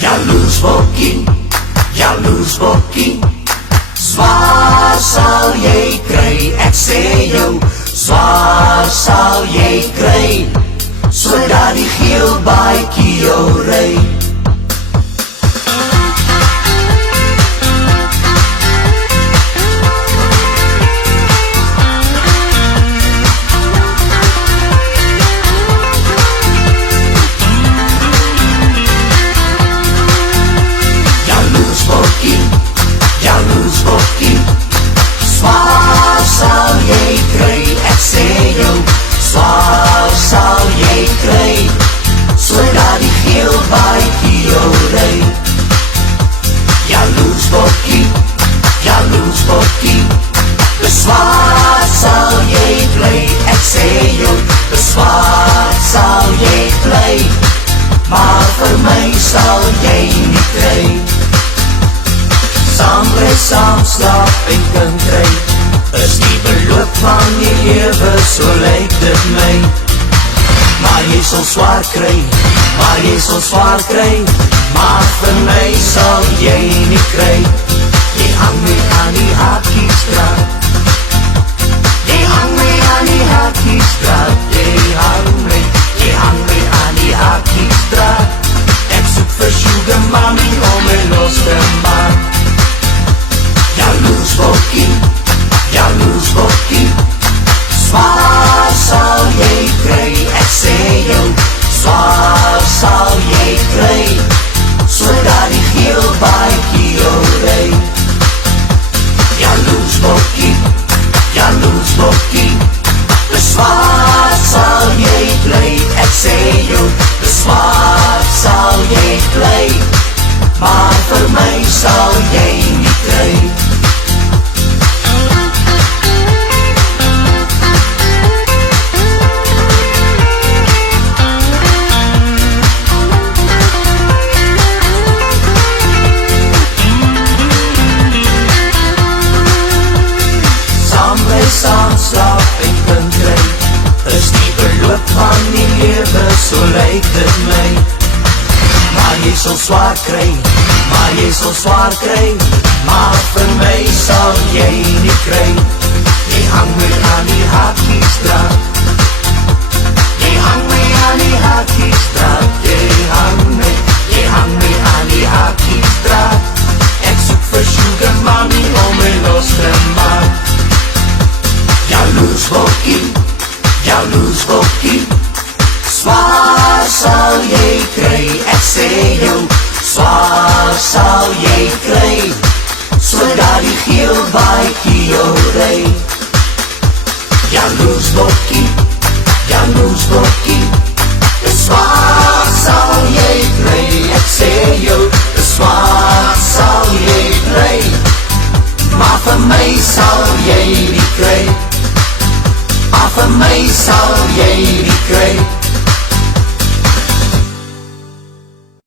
Jaloersbokkie, zwaar sal jy kry, ek sê jou, zwaar sal jy kry, sodat die geel baadjie jou ry. Jaloersbokkie, zwaar sal jy kry, ek sê jou, zwaar sal jy kry, sodat die geel baadjie jou ry. Jaloersbokkie, beswaar sal jy bly, ek sê jou, beswaar sal jy bly, maar vir my sal jy nie kry. Saam bly, saam slaap en kan kry, is die beloop van die lewe, so lyk dit my. Maar jy sal swaar kry, maar jy sal swaar kry, maar vir my sal jy nie kry. Jy hang my aan die Hakkiestraat, jy hang my aan die Hakkiestraat, jy hang my aan die Hakkiestraat. Ek soek vir sugar mommy om my los te maak. Jaloersbokkie, zwaar sal jy kry, ek sê jou, zwaar sal jy kry, sodat die geel baadjie jou ry. Jaloersbokkie, beswaar sal jy bly, ek sê jou, beswaar sal jy bly, maar vir my sal jy nie kry. Saam slaap en kan kry, is die beloop van die lewe, so lyk dit my. Maar jy sal swaar kry, maar jy sal swaar kry, maar vir my sal jy nie kry. Jy hang my aan die Hakkiestraat, jy hang my aan die Hakkiestraat, jy hang my aan die Hakkiestraat. Ek soek vir sugar mommy om my los te maak. Jaloersbokkie, zwaar sal jy kry, ek sê jou, zwaar sal jy kry, sodat die geel baadjie jou ry. Jaloersbokkie, zwaar sal jy kry, ek sê jou, zwaar sal jy kry, maar vir my sal jy nie kry. Maar vir my sal jy nie kry.